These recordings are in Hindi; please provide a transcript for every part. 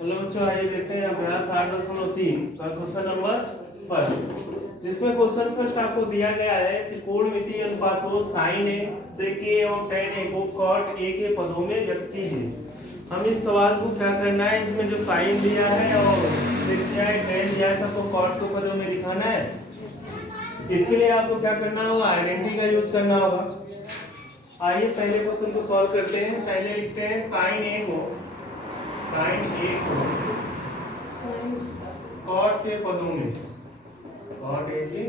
हेलो बच्चों, आइए देखते हैं अभ्यास 8.3 का क्वेश्चन नंबर 1, जिसमें क्वेश्चन फर्स्ट आपको दिया गया है कि त्रिकोणमितीय अनुपातों sin a sec a और tan a को cot a के पदों में व्यक्त कीजिए। हम इस सवाल को क्या करना है, इसमें जो sin दिया है और sec दिया है, tan दिया है, सबको cot के पदों में दिखाना है। इसके लिए आपको क्या करना होगा, आइडेंटिटी का यूज करना होगा। आइए पहले क्वेश्चन को सॉल्व करते हैं। पहले लिखते हैं sin a को cot के पदों में, cot a के।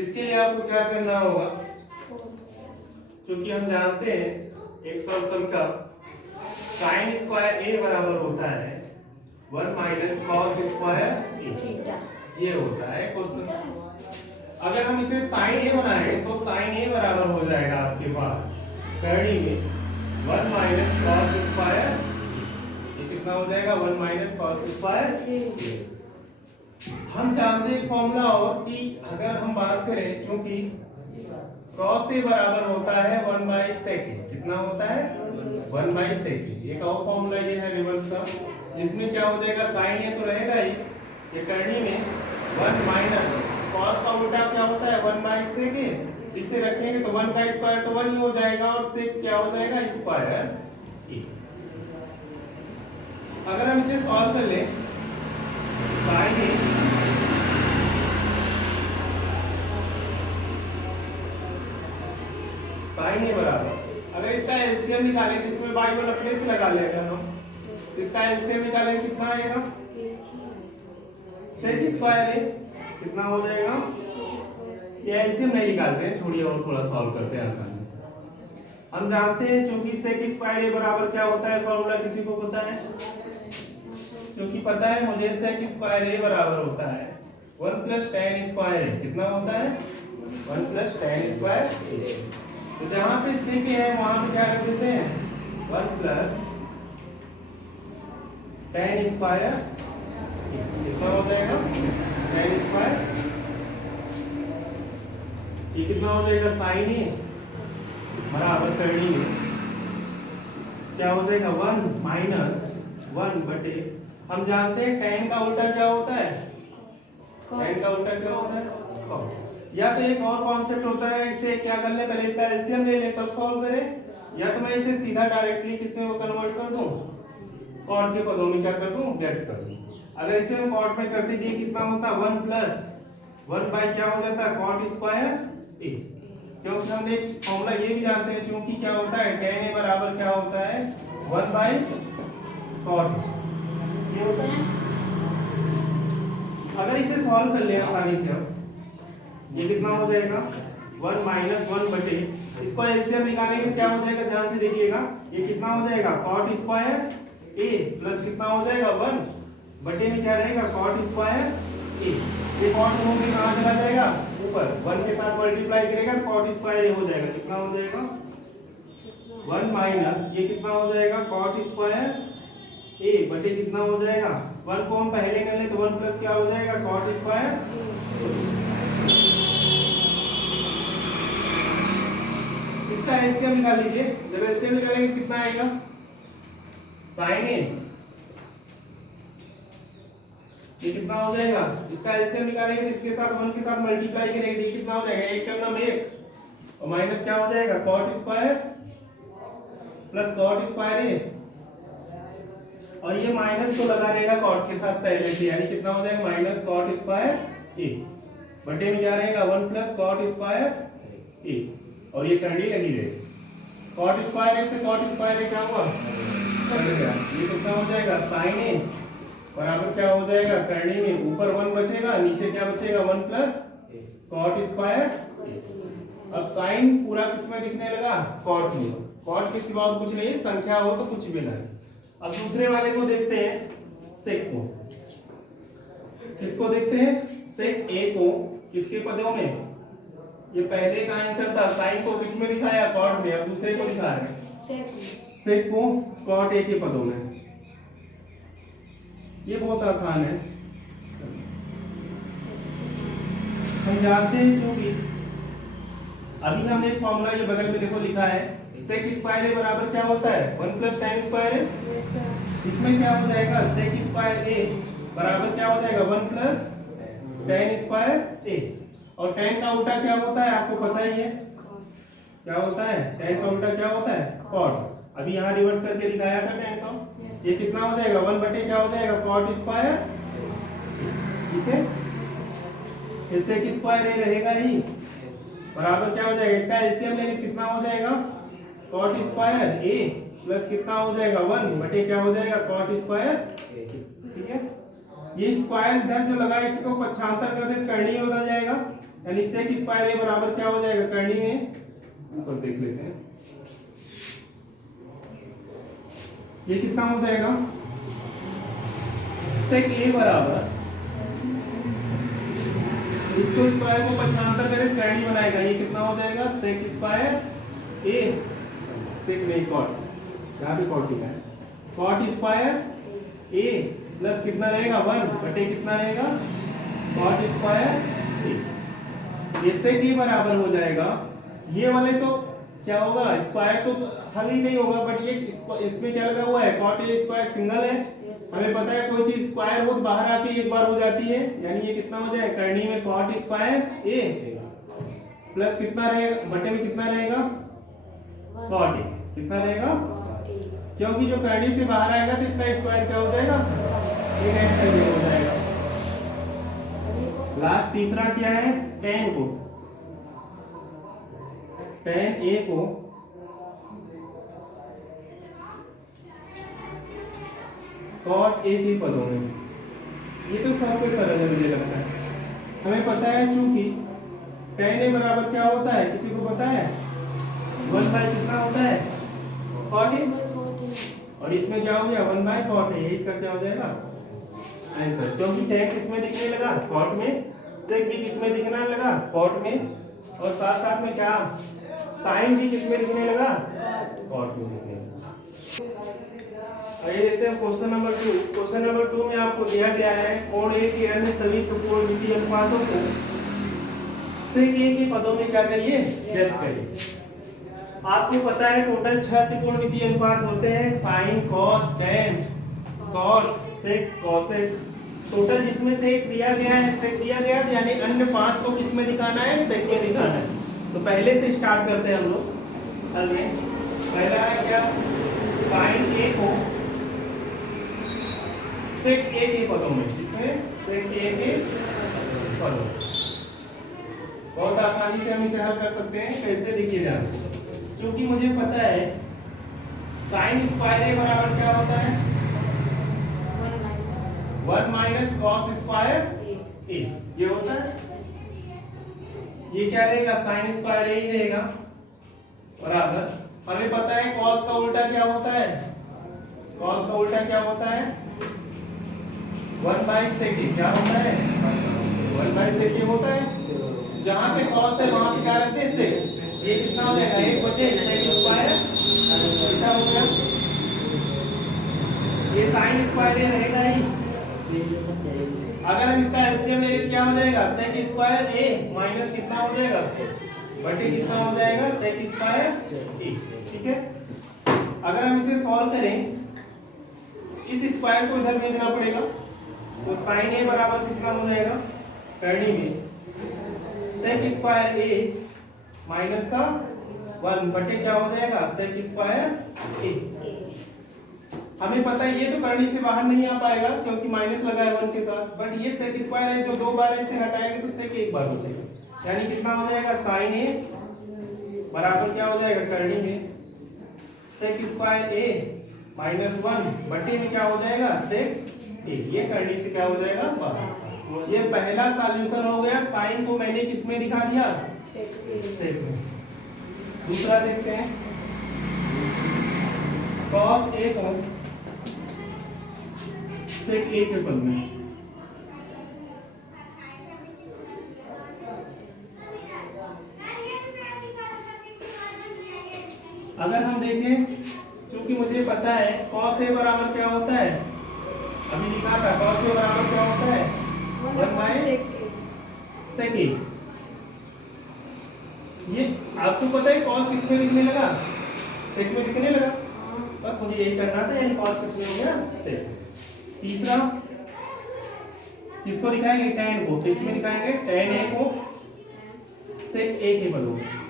इसके लिए आपको क्या करना होगा, क्योंकि हम जानते हैं एक सॉल्यूशन का sin स्क्वायर a बराबर होता है 1 माइनस cos स्क्वायर a, ये होता है क्वेश्चन। अगर हम इसे sin a बनाएं तो sin a बराबर हो जाएगा आपके पास करनी में 1 माइनस कॉस स्क्वायर, ये कितना हो जाएगा 1 माइनस कॉस स्क्वायर। हम जानते हैं फॉर्मूला और कि अगर हम बात करें, चूंकि कॉस ए बराबर होता है 1 बाई सेक, कितना होता है 1 बाई सेक। एक और फॉर्मूला ये है रिवर्स का, जिसमें क्या हो जाएगा साइन ए तो रहेगा ही, ये करनी में 1 माइनस कॉस का उल्टा क्या होता है 1 बाई सेक, इसे रखेंगे तो 1 का स्क्वायर तो 1 ही हो जाएगा और सेक क्या हो जाएगा स्क्वायर ए। अगर हम इसे सॉल्व कर लें साइन ए बराबर, अगर इसका एलसीएम निकालें तो इसमें बाई वन अपने से लगा लेंगे हम, इसका एलसीएम निकालें कितना आएगा सेक स्क्वायर ए, कितना हो जाएगा, ये एलसीएम नहीं निकालते हैं, छोड़िए और थोड़ा सॉल्व करते हैं आसानी से। हम जानते हैं चूंकि सेक स्क्वायर ए बराबर क्या होता है, फॉर्मूला किसी को पता है, क्योंकि पता है मुझे सेक स्क्वायर ए बराबर होता है 1 प्लस tan स्क्वायर ए, कितना होता है 1 प्लस tan स्क्वायर ए। तो जहां पे सेक है वहां पे क्या रख देते हैं 1 प्लस tan स्क्वायर, कितना हो जाएगा tan स्क्वायर, ये कितना हो जाएगा साइन ए बराबर करनी है क्या हो जाएगा 1 माइनस 1 बटे, हम जानते हैं tan का उल्टा क्या होता है, tan का उल्टा क्या होता है cot। या तो एक और कॉन्सेप्ट होता है, इसे क्या कर ले, पहले इसका एलसीएम ले ले तब सॉल्व करें, या तो मैं इसे सीधा डायरेक्टली किसमें वो कन्वर्ट कर दूं, cot के पदों में क्या कर दूं व्यक्त कर दूं। अगर इसे हम cot में कर दीजिए कितना होता है 1 प्लस 1 बाई क्या हो जाता है cot स्क्वायर ए, क्योंकि हम एक फॉर्मूला ये भी जानते हैं, चूंकि क्या होता है tan a बराबर क्या होता है 1 बाई cot, ये होता है। अगर इसे सॉल्व कर ले आसानी से हम, ये कितना हो जाएगा 1 माइनस 1 बटे, इसको एलसीएम निकालेंगे क्या हो जाएगा, ध्यान से देखिएगा, ये कितना हो जाएगा cot स्क्वायर ए प्लस कितना हो जाएगा 1 बटे में क्या रहेगा cot स्क्वायर ए, ये cot हो के कहां चला जाएगा ऊपर, 1 के साथ मल्टीप्लाई करेगा तो cot स्क्वायर ए हो जाएगा, कितना हो जाएगा 1 माइनस ये कितना हो जाएगा cot स्क्वायर ए बटे कितना हो जाएगा 1 को हम पहले कर ले तो 1 प्लस क्या हो जाएगा cot स्क्वायर। इसका एलसीएम निकाल लीजिए, जब एलसीएम निकालेंगे कितना आएगा साइन ए, ये कितना हो जाएगा, इसका एलसीएम निकालेंगे तो इसके साथ 1 के साथ मल्टीप्लाई करेंगे तो कितना हो जाएगा 1 टर्म 1 और माइनस क्या हो जाएगा cot square plus cot square A, और ये माइनस तो लगा रहेगा cot के साथ पहले से, यानी कितना हो जाएगा माइनस cot स्क्वायर ए बटे में क्या रहेगा 1 प्लस cot स्क्वायर ए, और ये करनी लगी रहेगी cot स्क्वायर ए से cot स्क्वायर ए क्या हुआ चल गया, ये कितना हो जाएगा sin ए बराबर क्या हो जाएगा करनी में ऊपर 1 बचेगा, नीचे क्या बचेगा 1 प्लस cot स्क्वायर। अब sin पूरा किसमें दिखने लगा cot में, cot के सिवा और कुछ नहीं, संख्या हो तो कुछ भी नहीं। अब दूसरे वाले को देखते हैं sec को, किसको देखते हैं sec a को, किसके पदों में, ये पहले का आंसर था sin को किसमें दिखाया cot में, अब दूसरे को दिखा रहे हैं sec को cot a के पदों में। ये बहुत आसान है, हम जानते हैं, चूंकि अभी हमने एक फॉर्मूला ये बगल में देखो लिखा है सेक स्क्वायर ए बराबर क्या होता है 1 प्लस tan स्क्वायर ए। इसमें क्या हो जाएगा सेक स्क्वायर ए बराबर क्या हो जाएगा 1 प्लस tan स्क्वायर ए। और tan का उल्टा क्या होता है आपको पता ही है क्या होता है, tan का उल्टा क्या होता है cot। अभी यहाँ रिवर्स करके दिखाया था tan का। ये कितना हो जाएगा 1 बटे क्या हो जाएगा cot स्क्वायर, ठीक है। इससे कि स्क्वायर ए रहेगा ही बराबर क्या हो जाएगा, इसका एलसीएम लेंगे कितना हो जाएगा cot स्क्वायर ए प्लस कितना हो जाएगा 1 बटे क्या हो जाएगा cot स्क्वायर, ठीक है। ये स्क्वायर इधर जो लगा है इसको पक्षांतर कर दे करनी में बदल जाएगा, यानी सेक स्क्वायर ए बराबर क्या हो जाएगा करनी में, ऊपर देख लेते हैं ये कितना हो जाएगा सेक ए बराबर, इसको स्क्वायर को पक्षांतर करें करनी बनाएगा, ये कितना हो जाएगा सेक स्क्वायर ए सेक नहीं कॉट, यहाँ भी कॉट लिखा है कॉट स्क्वायर ए प्लस कितना रहेगा 1 बटे कितना रहेगा कॉट स्क्वायर ए। ये सेक ए बराबर हो जाएगा, ये वाले तो क्या होगा स्क्वायर तो हल ही नहीं होगा, बट ये इसमें क्या लगा हुआ है कॉट ए स्क्वायर सिंगल है। हमें पता है कोई चीज स्क्वायर हो तो बाहर आके एक बार हो जाती है, यानी ये कितना हो जाएगा करनी में कॉट स्क्वायर ए प्लस कितना रहेगा बटे में कितना रहेगा कॉट ए, कितना रहेगा क्योंकि जो करनी से बाहर आएगा तो इसका स्क्वायर क्या हो जाएगा एक आंसर ये हो जाएगा। लास्ट तीसरा क्या है tan को, tan ए को cot ए के पदों में, ये तो सबसे सरल है मुझे लगता है। हमें पता है चूंकि tan ए बराबर क्या होता है किसी को पता है 1 बाय कितना होता है cot ए, और इसमें क्या हो गया 1 बाय cot ए, इसका क्या हो जाएगा आंसर, क्योंकि tan किसमें दिखने लगा cot में, sec भी किसमें दिखने लगा cot में, और साथ साथ में क्या sin भी किसमें दिखने लगा cot में दिखने लगा। आइए देखते हैं क्वेश्चन नंबर 2। क्वेश्चन नंबर 2 में आपको दिया गया है कोण ए के अन्य सभी त्रिकोणमितीय अनुपातों को सेक ए के पदों में क्या करिए व्यक्त करिए। आपको पता है टोटल 6 त्रिकोणमितीय अनुपात होते हैं sin cos tan cot sec cosec, total जिसमें से एक दिया गया है सेक दिया गया, यानी अन्य 5 को किस में दिखाना है सेक में दिखाना है। तो पहले से स्टार्ट करते हैं हम लोग हल में। पहला है क्या sin a को सेक ए के पदों में, जिसमें सेक ए के पदों, बहुत आसानी से हम इसे हल कर सकते हैं। कैसे देखिए ध्यान से, क्योंकि मुझे पता है sin स्क्वायर ए बराबर क्या होता है 1 माइनस cos स्क्वायर ए, ये होता है। ये क्या रहेगा sin स्क्वायर ए ही रहेगा बराबर, हमें पता है cos का उल्टा क्या होता है, cos का उल्टा क्या होता है 1 बाय sec ए, क्या होता है 1 बाय sec ए होता है। जहां पे cos है वहां पे क्या रखते हैं sec, ये कितना हो जाएगा 1 बटे sec स्क्वायर क्या हो गया, ये sin स्क्वायर ए रहेगा ही। अगर हम इसका एलसीएम लेंगे क्या हो जाएगा sec स्क्वायर ए माइनस कितना हो जाएगा बटे कितना हो जाएगा sec स्क्वायर ए, ठीक है। अगर हम इसे सॉल्व करें इस स्क्वायर को इधर भेजना पड़ेगा, तो sin ए बराबर कितना हो जाएगा करनी में sec स्क्वायर ए माइनस का 1 बटे क्या हो जाएगा sec स्क्वायर ए। हमें पता है ये तो करनी से बाहर नहीं आ पाएगा क्योंकि माइनस लगा है 1 के साथ, बट ये sec स्क्वायर है जो 2 बार ऐसे हटाएंगे तो sec एक बार बचेगा, यानी कितना हो जाएगा sin ए बराबर क्या हो जाएगा करनी में sec स्क्वायर ए माइनस 1 बटे में क्या हो जाएगा sec ए, ये करनी से क्या हो जाएगा बाहर। ये पहला सॉल्यूशन हो गया, sin को मैंने किस में दिखा दिया sec में। दूसरा देखते हैं cos ए को sec ए के पद में, अगर हम देखें क्योंकि मुझे पता है cos ए बराबर क्या होता है, अभी लिखा था cos ए बराबर क्या होता है 1 बाय sec ए। ये आपको पता है cos किसमें लिखने लगा सेक में दिखने लगा, बस मुझे यही करना था, यानी cos किसमें हो गया सेक। तीसरा किसको दिखाएंगे, tan को, किसमें दिखाएंगे, tan a को sec a के बदले।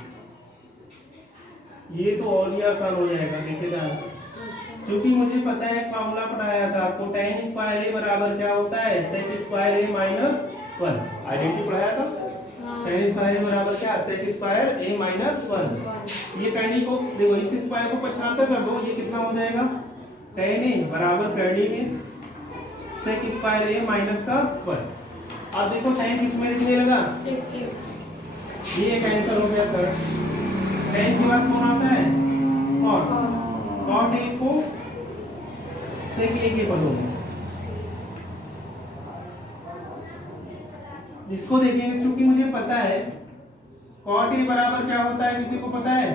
ये तो और भी आसान हो जाएगा, देखिए ध्यान से, क्योंकि मुझे पता है फॉर्मूला पढ़ाया था आपको, tan स्क्वायर a बराबर क्या होता है, sec square a minus 1, identity पढ़ाया था। tan स्क्वायर a बराबर क्या, sec स्क्वायर a माइनस 1। ये करनी को देखो, इस स्क्वायर को 75 कर दो, ये कितना हो जाएगा, tan a बराबर करनी में sec स्क्वायर a माइनस का 1। अब देखो tan किसमें लिखने लगा, ये एक आंसर हो गया थर्ड। tan के बाद कौन आता है, cot, cot a को sec a के पदों में, जिसको देखेंगे, चूंकि मुझे पता है cot a बराबर क्या होता है, किसी को पता है,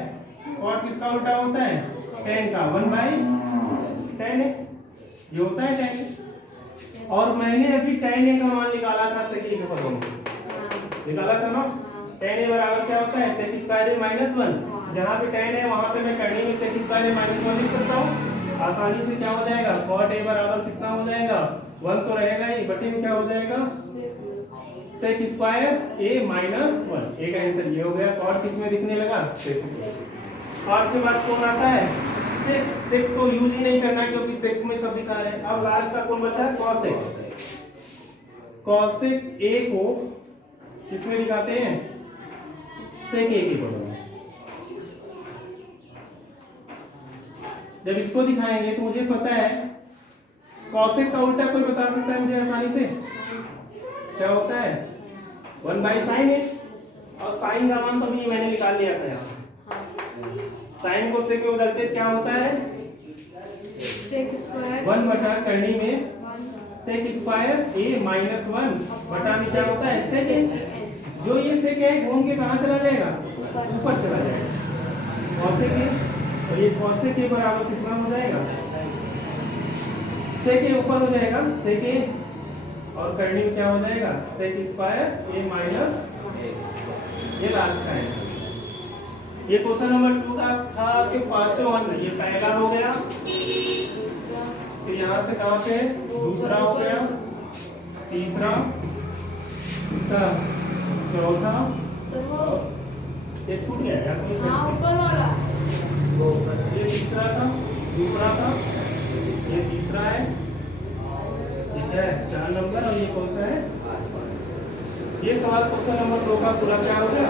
cot किसका उल्टा होता है, tan का, 1/tan a, ये होता है tan a। और मैंने अभी tan a का मान निकाला था sec a के पदों में, निकाला था ना, tan a बराबर क्या होता है, sec स्क्वायर a माइनस 1। जहाँ पे tan है वहाँ पे मैं करनी में sec स्क्वायर a माइनस 1 लिख सकता हूँ, आसानी से क्या हो जाएगा, cot a बराबर कितना हो जाएगा, 1 तो रहेगा ही, बटे में क्या हो जाएगा, sec स्क्वायर a माइनस 1। एक आंसर ये हो गया, cot किसमें दिखने लगा, sec। cot के बाद कौन आता है, sec। sec तो यूज ही नहीं करना है क्योंकि sec में सब दिखा रहे हैं। अब लास्ट का कौन बचा है, cosec। cosec a को किसमें दिखाते हैं, sec a के बराबर। जब इसको दिखाएंगे तो मुझे पता है cosec का उल्टा कोई बता सकता है मुझे आसानी से, क्या होता है, 1/sin a। और sin का मान तो भी मैंने निकाल लिया था यहाँ, sin को sec में बदलते क्या होता है, sec स्क्वायर 1 बटा करनी में sec स्क्वायर a माइनस 1 बटा में क्या होता है, sec a। जो ये sec है घूम के कहाँ चला जाएगा, ऊपर चला जाएगा, cosec a। और ये cosec a बराबर कितना हो जाएगा, sec a ऊपर हो जाएगा, sec a, और करनी में क्या हो जाएगा, sec स्क्वायर a माइनस, ये लास्ट का है। ये क्वेश्चन नंबर 2 का था कि पांचों अंक, ये पहला हो गया, फिर यहाँ से कहाँ से दूसरा हो गया, तीसरा, इसका चौथा, ये छूट गया यार, ऊपर वाला ये तीसरा था, दूसरा था, ये तीसरा है, ठीक है 4 नंबर, और ये कौन सा है, ये सवाल क्वेश्चन नंबर 2 का पूरा क्या हो गया।